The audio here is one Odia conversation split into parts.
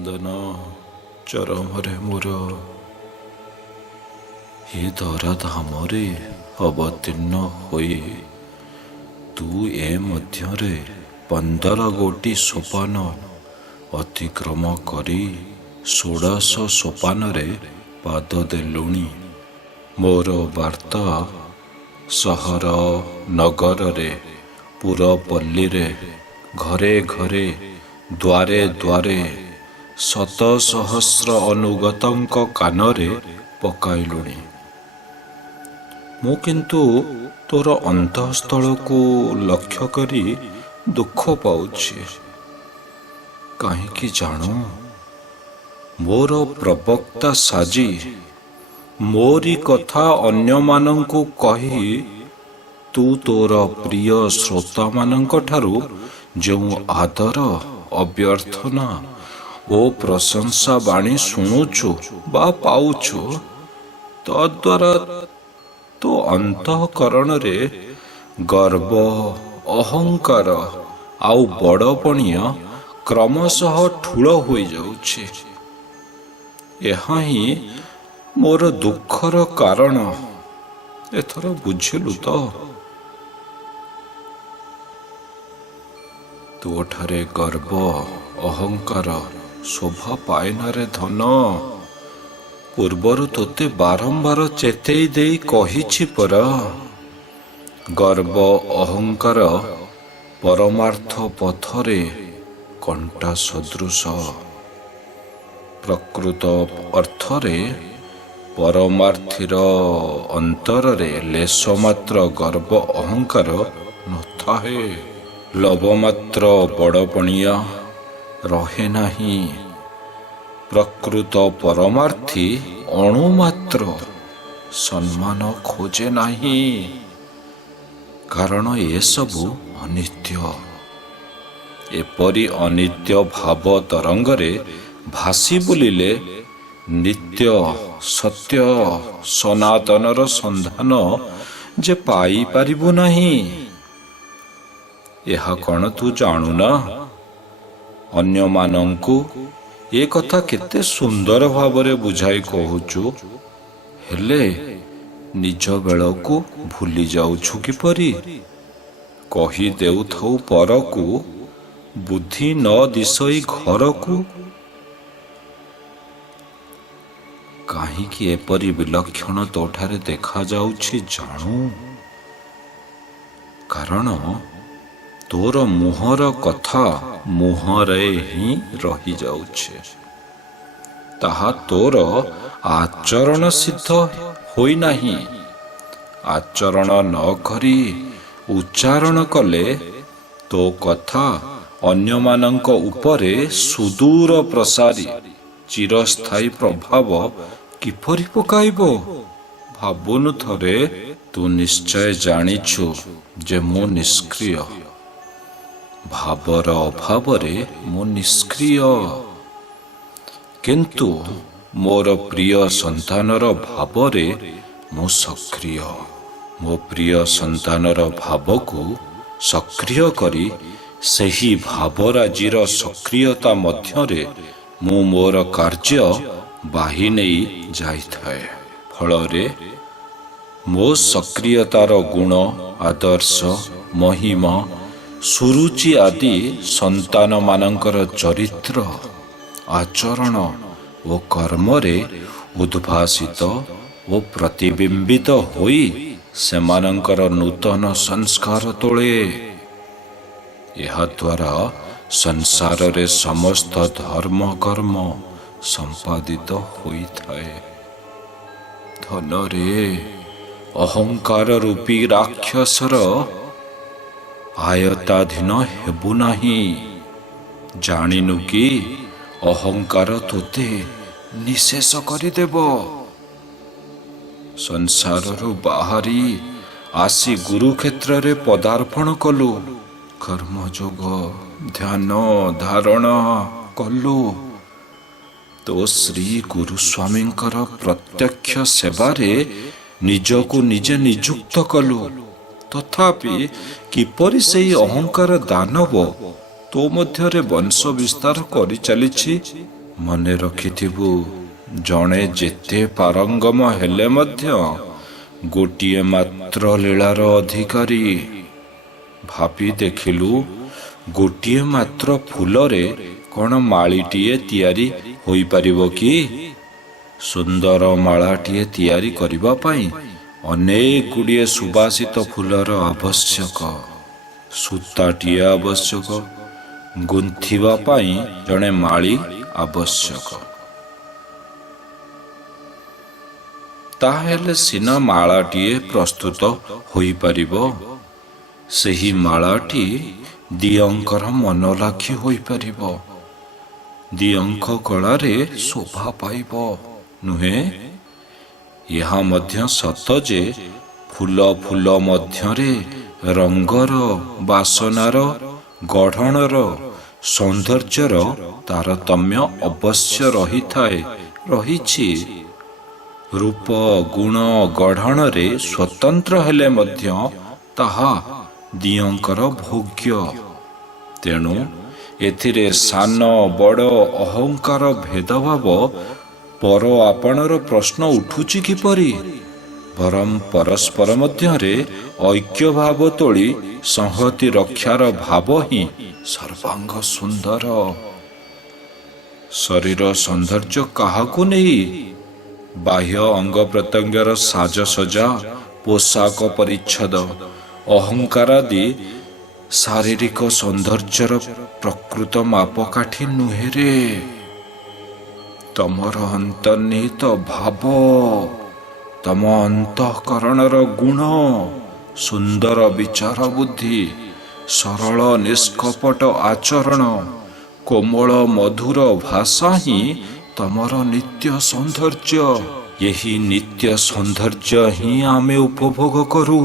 କ୍ରନ୍ଦନ ଚରମରେ ମୋର ଏ ଧରାଧାମରେ ଅବତୀର୍ଣ୍ଣ ହୋଇ ତୁ ଏ ମଧ୍ୟରେ 15 ଗୋଟି ସୋପାନ ଅତିକ୍ରମ କରି 16 ସୋପାନରେ ପାଦ ଦେଲୁଣି। ମୋର ବାର୍ତ୍ତା ସହର ନଗରରେ ପୁରପଲ୍ଲୀରେ ଘରେ ଘରେ ଦ୍ୱାରେ ଦ୍ୱାରେ ଶତ ସହସ୍ର ଅନୁଗତଙ୍କ କାନରେ ପକାଇଲୁଣି। ମୁଁ କିନ୍ତୁ ତୋର ଅନ୍ତଃସ୍ଥଳକୁ ଲକ୍ଷ୍ୟ କରି ଦୁଃଖ ପାଉଛି। କାହିଁକି ଜାଣୁ? ମୋର ପ୍ରବକ୍ତା ସାଜି ମୋରି କଥା ଅନ୍ୟମାନଙ୍କୁ କହି ତୁ ତୋର ପ୍ରିୟ ଶ୍ରୋତାମାନଙ୍କ ଠାରୁ ଯେଉଁ ଆଦର ଅଭ୍ୟର୍ଥନା ଓ ପ୍ରଶଂସା ବାଣୀ ଶୁଣୁଛୁ ବା ପାଉଛୁ, ତଦ୍ୱାରା ତୋ ଅନ୍ତଃକରଣରେ ଗର୍ବ, ଅହଙ୍କାର ଆଉ ବଡ଼ପଣିଆ କ୍ରମଶଃ ଠୁଳ ହୋଇଯାଉଛି। ଏହା ହିଁ ମୋର ଦୁଃଖର କାରଣ। ଏଥର ବୁଝିଲୁ ତ? ତୋଠାରେ ଗର୍ବ, ଅହଙ୍କାର ଶୋଭା ପାଏନାରେ ଧନ। ପୂର୍ବରୁ ତୋତେ ବାରମ୍ବାର ଚେତେଇ ଦେଇ କହିଛି ପରା, ଗର୍ବ ଅହଙ୍କାର ପରମାର୍ଥ ପଥରେ କଣ୍ଟା ସଦୃଶ। ପ୍ରକୃତ ଅର୍ଥରେ ପରମାର୍ଥୀର ଅନ୍ତରରେ ଲେଶ ମାତ୍ର ଗର୍ବ ଅହଙ୍କାର ନଥାଏ। ଲୋଭ ମାତ୍ର ବଡ଼ପଣିଆ ରହେ ନାହିଁ। ପ୍ରକୃତ ପରମାର୍ଥୀ ଅଣୁମାତ୍ର ସମ୍ମାନ ଖୋଜେ ନାହିଁ, କାରଣ ଏସବୁ ଅନିତ୍ୟ। ଏପରି ଅନିତ୍ୟ ଭାବ ତରଙ୍ଗରେ ଭାସି ବୁଲିଲେ ନିତ୍ୟ ସତ୍ୟ ସନାତନର ସନ୍ଧାନ ଯେ ପାଇପାରିବୁ ନାହିଁ। ଏହା କ'ଣ ତୁ ଜାଣୁନା? ଅନ୍ୟମାନଙ୍କୁ ଏ କଥା କେତେ ସୁନ୍ଦର ଭାବରେ ବୁଝାଇ କହୁଛୁ, ହେଲେ ନିଜ ବେଳକୁ ଭୁଲି ଯାଉଛୁ କିପରି? କହି ଦେଉଥାଉ ପରକୁ, ବୁଦ୍ଧି ନ ଦିଶଇ ଘରକୁ। କାହିଁକି ଏପରି ବିଲକ୍ଷଣ ତୋଠାରେ ଦେଖାଯାଉଛି ଜାଣୁ? କାରଣ ତୋର ମୁହଁର କଥା ମୁହଁରେ ହିଁ ରହିଯାଉଛି। ତାହା ତୋର ଆଚରଣ ସିଦ୍ଧ ହୋଇନାହିଁ। ଆଚରଣ ନ କରି ଉଚ୍ଚାରଣ କଲେ ତୋ କଥା ଅନ୍ୟମାନଙ୍କ ଉପରେ ସୁଦୂର ପ୍ରସାରୀ ଚିରସ୍ଥାୟୀ ପ୍ରଭାବ କିପରି ପକାଇବ? ଭାବୁନୁ ଥରେ। ତୁ ନିଶ୍ଚୟ ଜାଣିଛୁ ଯେ ମୁଁ ନିଷ୍କ୍ରିୟ। ଭାବର ଅଭାବରେ ମୁଁ ନିଷ୍କ୍ରିୟ। କିନ୍ତୁ ମୋର ପ୍ରିୟ ସନ୍ତାନର ଭାବରେ ମୁଁ ସକ୍ରିୟ। ମୋ ପ୍ରିୟ ସନ୍ତାନର ଭାବକୁ ସକ୍ରିୟ କରି ସେହି ଭାବରାଜିର ସକ୍ରିୟତା ମଧ୍ୟରେ ମୁଁ ମୋର କାର୍ଯ୍ୟ ବାହି ନେଇ ଯାଇଥାଏ। ଫଳରେ ମୋ ସକ୍ରିୟତାର ଗୁଣ, ଆଦର୍ଶ, ମହିମା, ସୁରୁଚି ଆଦି ସନ୍ତାନମାନଙ୍କର ଚରିତ୍ର, ଆଚରଣ ଓ କର୍ମରେ ଉଦ୍ଭାସିତ ଓ ପ୍ରତିବିମ୍ବିତ ହୋଇ ସେମାନଙ୍କର ନୂତନ ସଂସ୍କାର ତୋଳେ। ଏହାଦ୍ୱାରା ସଂସାରରେ ସମସ୍ତ ଧର୍ମ କର୍ମ ସମ୍ପାଦିତ ହୋଇଥାଏ। ଧନରେ ଅହଙ୍କାର ରୂପୀ ରାକ୍ଷସର ଆୟତ୍ତାଧୀନ ହେବୁ ନାହିଁ। ଜାଣିନୁ କି ଅହଙ୍କାର ତୋତେ ନିଃଶେଷ କରିଦେବ। ସଂସାରରୁ ବାହାରି ଆସି ଗୁରୁକ୍ଷେତ୍ରରେ ପଦାର୍ପଣ କଲୁ। କର୍ମଯୋଗ, ଧ୍ୟାନ ଧାରଣା କଲୁ। ତୋ ଶ୍ରୀ ଗୁରୁସ୍ୱାମୀଙ୍କର ପ୍ରତ୍ୟକ୍ଷ ସେବାରେ ନିଜକୁ ନିଜେ ନିଯୁକ୍ତ କଲୁ। ତଥାପି କିପରି ସେହି ଅହଙ୍କାର ଦାନବ ତୋ ମଧ୍ୟରେ ବଂଶ ବିସ୍ତାର କରିଚାଲିଛି ମନେ ରଖିଥିବୁ, ଜଣେ ଯେତେ ପାରଙ୍ଗମ ହେଲେ ମଧ୍ୟ ଗୋଟିଏ ମାତ୍ର ଲୀଳାର ଅଧିକାରୀ। ଭାବି ଦେଖିଲୁ, ଗୋଟିଏ ମାତ୍ର ଫୁଲରେ କ'ଣ ମାଳିଟିଏ ତିଆରି ହୋଇପାରିବ କି? ସୁନ୍ଦର ମାଳାଟିଏ ତିଆରି କରିବା ପାଇଁ ଅନେକ ଗୁଡ଼ିଏ ସୁବାସିତ ଫୁଲର ଆବଶ୍ୟକ। ସୂତାଟିଏ ଆବଶ୍ୟକ, ଗୁନ୍ଥିବା ପାଇଁ ଜଣେ ମାଳି ଆବଶ୍ୟକ। ତାହେଲେ ସିନା ମାଳାଟିଏ ପ୍ରସ୍ତୁତ ହୋଇପାରିବ। ସେହି ମାଳାଟି ଦିଅଙ୍କର ମନଲାଖି ହୋଇପାରିବ, ଦିଅଙ୍କ ଗଳାରେ ଶୋଭା ପାଇବ, ନୁହେଁ? ଏହା ମଧ୍ୟ ସତ ଯେ ଫୁଲ ଫୁଲ ମଧ୍ୟରେ ରଙ୍ଗର, ବାସନାର, ଗଢ଼ଣର, ସୌନ୍ଦର୍ଯ୍ୟର ତାରତମ୍ୟ ଅବଶ୍ୟ ରହିଛି। ରୂପ, ଗୁଣ, ଗଢ଼ଣରେ ସ୍ୱତନ୍ତ୍ର ହେଲେ ମଧ୍ୟ ତାହା ଦିଅଙ୍କର ଭୋଗ୍ୟ। ତେଣୁ ଏଥିରେ ସାନ ବଡ଼ ଅହଙ୍କାର ଭେଦଭାବ, ପର ଆପଣାର ପ୍ରଶ୍ନ ଉଠୁଛି କିପରି? ବରଂ ପରସ୍ପର ମଧ୍ୟରେ ଐକ୍ୟ ଭାବ ତୋଳି ସଂହତି ରକ୍ଷାର ଭାବ ହିଁ ସର୍ବାଙ୍ଗ ସୁନ୍ଦର। ଶରୀର ସୌନ୍ଦର୍ଯ୍ୟ କାହାକୁ ନେଇ? ବାହ୍ୟ ଅଙ୍ଗ ପ୍ରତ୍ୟଙ୍ଗର ସାଜସଜ୍ଜା, ପୋଷାକ ପରିଚ୍ଛଦ, ଅହଙ୍କାର ଆଦି ଶାରୀରିକ ସୌନ୍ଦର୍ଯ୍ୟର ପ୍ରକୃତ ମାପକାଠି ନୁହେଁ ରେ। ତମର ଅନ୍ତର୍ନିହିତ ଭାବ, ତମ ଅନ୍ତଃକରଣର ଗୁଣ, ସୁନ୍ଦର ବିଚାର ବୁଦ୍ଧି, ସରଳ ନିଷ୍କପଟ ଆଚରଣ, କୋମଳ ମଧୁର ଭାଷା ହିଁ ତମର ନିତ୍ୟ ସୌନ୍ଦର୍ଯ୍ୟ। ଏହି ନିତ୍ୟ ସୌନ୍ଦର୍ଯ୍ୟ ହିଁ ଆମେ ଉପଭୋଗ କରୁ।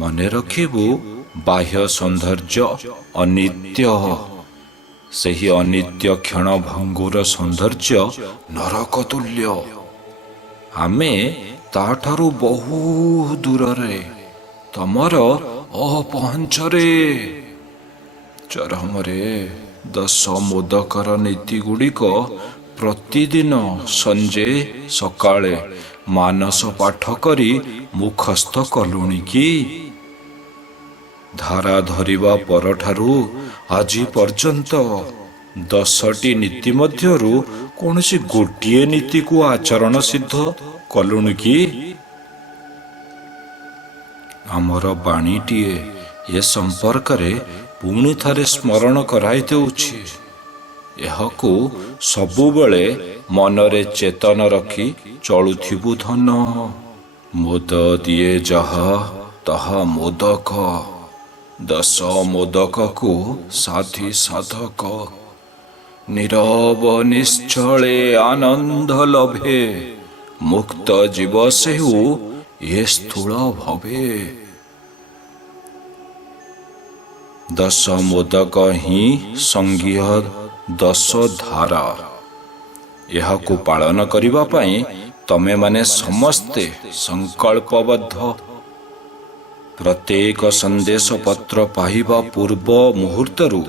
ମନେ ରଖିବୁ, ବାହ୍ୟ ସୌନ୍ଦର୍ଯ୍ୟ ଅନିତ୍ୟ। ସେହି ଅନିତ୍ୟ କ୍ଷଣଭଙ୍ଗୁର ସୌନ୍ଦର୍ଯ୍ୟ ନରକ ତୁଲ୍ୟ। ଆମେ ତାଠାରୁ ବହୁ ଦୂରରେ, ତମର ଅପହଞ୍ଚରେ। ଚରମରେ 10 ମୋଦକର ନୀତି ଗୁଡ଼ିକ ପ୍ରତିଦିନ ସଞ୍ଜେ ସକାଳେ ମାନସ ପାଠ କରି ମୁଖସ୍ଥ କଲୁଣି କି? ଧାରା ଧରିବା ପରଠାରୁ ଆଜି ପର୍ଯ୍ୟନ୍ତ 10ଟି ନୀତି ମଧ୍ୟରୁ କୌଣସି ଗୋଟିଏ ନୀତିକୁ ଆଚରଣ ସିଦ୍ଧ କଲୁଣି କି? ଆମର ବାଣୀଟିଏ ଏ ସମ୍ପର୍କରେ ପୁଣି ଥରେ ସ୍ମରଣ କରାଇ ଦେଉଛି। ଏହାକୁ ସବୁବେଳେ ମନରେ ଚେତନ ରଖି ଚଳୁଥିବୁ ଧନ। ମୋଦ ଦିଏ ଯାହା ତାହା ମୋଦକ, 10 ମୋଦକକୁ ସାଧି ସାଧକ। ନୀରବ ନିଶ୍ଚଳେ ଆନନ୍ଦ ଲଭେ, ମୁକ୍ତ ଜୀବ ସେହୁ ଏ ସ୍ଥୂଳ ଭବେ। 10 ମୋଦକ ହିଁ ସଂଜ୍ଞ 10 ଧାରା। ଏହାକୁ ପାଳନ କରିବା ପାଇଁ ତମେମାନେ ସମସ୍ତେ ସଂକଳ୍ପବଦ୍ଧ। ପ୍ରତ୍ୟେକ ସନ୍ଦେଶ ପତ୍ର ପାଇବା ପୂର୍ବ ମୁହୂର୍ତ୍ତରୁ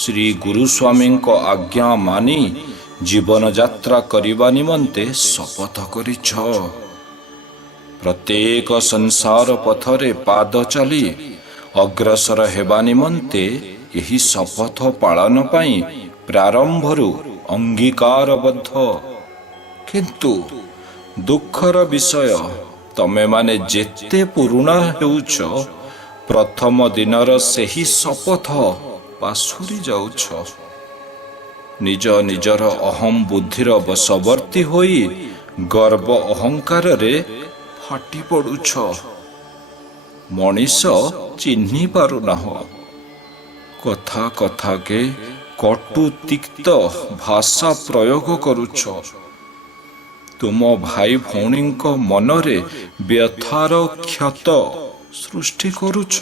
ଶ୍ରୀ ଗୁରୁସ୍ୱାମୀଙ୍କ ଆଜ୍ଞା ମାନି ଜୀବନଯାତ୍ରା କରିବା ନିମନ୍ତେ ଶପଥ କରିଛ। ପ୍ରତ୍ୟେକ ସଂସାର ପଥରେ ପାଦ ଚାଲି ଅଗ୍ରସର ହେବା ନିମନ୍ତେ ଏହି ଶପଥ ପାଳନ ପାଇଁ ପ୍ରାରମ୍ଭରୁ ଅଙ୍ଗୀକାରବଦ୍ଧ। କିନ୍ତୁ ଦୁଃଖର ବିଷୟ, ତମେମାନେ ଯେତେ ପୁରୁଣା ହେଉଛ, ପ୍ରଥମ ଦିନର ସେହି ଶପଥ ପାଶୋରି ଯାଉଛ। ନିଜ ନିଜର ଅହମ୍ ବୁଦ୍ଧିର ବଶବର୍ତ୍ତୀ ହୋଇ ଗର୍ବ ଅହଙ୍କାରରେ ଫାଟି ପଡୁଛ। ମଣିଷ ଚିହ୍ନି ପାରୁନାହଁ। କଥା କଥାକେ କଟୁ ତିକ୍ତ ଭାଷା ପ୍ରୟୋଗ କରୁଛ। ତୁମ ଭାଇ ଭଉଣୀଙ୍କ ମନରେ ବ୍ୟଥାର କ୍ଷତ ସୃଷ୍ଟି କରୁଛ।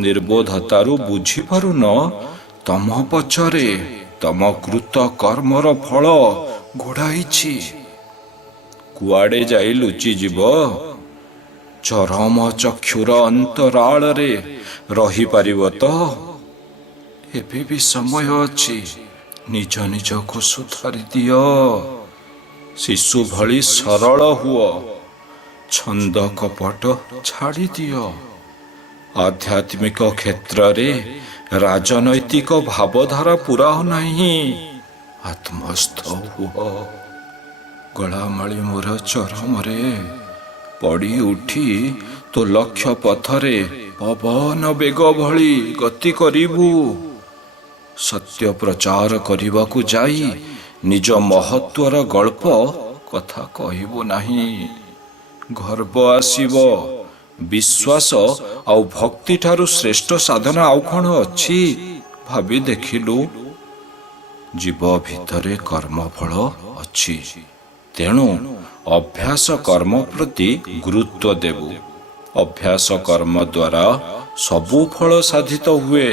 ନିର୍ବୋଧତାରୁ ବୁଝିପାରୁନ, ତମ ପଛରେ ତମ କୃତ କର୍ମର ଫଳ ଘୋଡ଼ାଇଛି। କୁଆଡ଼େ ଯାଇ ଲୁଚିଯିବ? ଚରମ ଚକ୍ଷୁର ଅନ୍ତରାଳରେ ରହିପାରିବ ତ? ଏବେ ବି ସମୟ ଅଛି। ନିଜ ନିଜକୁ ସୁଧାରି ଦିଅ। ଶିଶୁ ଭଳି ସରଳ ହୁଅ। ଛନ୍ଦ କପଟ ଛାଡ଼ି ଦିଅ। ଆଧ୍ୟାତ୍ମିକ କ୍ଷେତ୍ରରେ ରାଜନୈତିକ ଭାବଧାରା ପୁରାଅ ନାହିଁ। ଆତ୍ମସ୍ଥ ହୁଅ। ଗଳାମାଳି ମୋର ଚରମରେ ପଡ଼ି ଉଠି ତୋ ଲକ୍ଷ୍ୟ ପଥରେ ପବନ ବେଗ ଭଳି ଗତି କରିବୁ। ସତ୍ୟ ପ୍ରଚାର କରିବାକୁ ଯାଇ ନିଜ ମହତ୍ଵର ଗଳ୍ପ କଥା କହିବୁ ନାହିଁ। ଗର୍ବ ଆସିବ। ବିଶ୍ୱାସ ଆଉ ଭକ୍ତି ଠାରୁ ଶ୍ରେଷ୍ଠ ସାଧନା ଆଉ କ'ଣ ଅଛି ଭାବି ଦେଖିଲୁ? ଜୀବ ଭିତରେ କର୍ମଫଳ ଅଛି। ତେଣୁ ଅଭ୍ୟାସ କର୍ମ ପ୍ରତି ଗୁରୁତ୍ୱ ଦେବୁ। ଅଭ୍ୟାସ କର୍ମ ଦ୍ୱାରା ସବୁ ଫଳ ସାଧିତ ହୁଏ।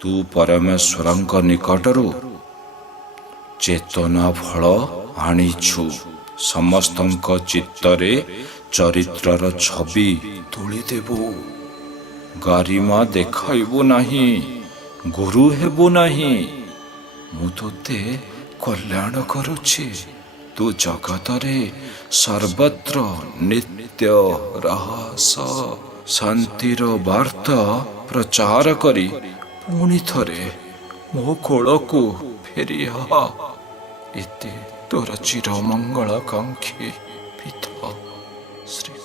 ତୁ ପରମେଶ୍ୱରଙ୍କ ନିକଟରୁ ଚେତନା ଫଳ ଆଣିଛୁ। ସମସ୍ତଙ୍କ ଚିତ୍ତରେ ଚରିତ୍ରର ଛବି ତୋଳିଦେବୁ। ଗାରିମା ଦେଖାଇବୁ ନାହିଁ। ଗୁରୁ ହେବୁ ନାହିଁ। ମୁଁ ତୋତେ କଲ୍ୟାଣ କରୁଛି। ତୁ ଜଗତରେ ସର୍ବତ୍ର ନିତ୍ୟ ରହସ ଶାନ୍ତିର ବାର୍ତ୍ତା ପ୍ରଚାର କରି ପୁଣି ଥରେ ମୋ କୋଳକୁ ଫେରିଆ। ଏତେ ତୋର ଚିରମଙ୍ଗଳକାଂକ୍ଷୀ ପିତା ଶ୍ରୀ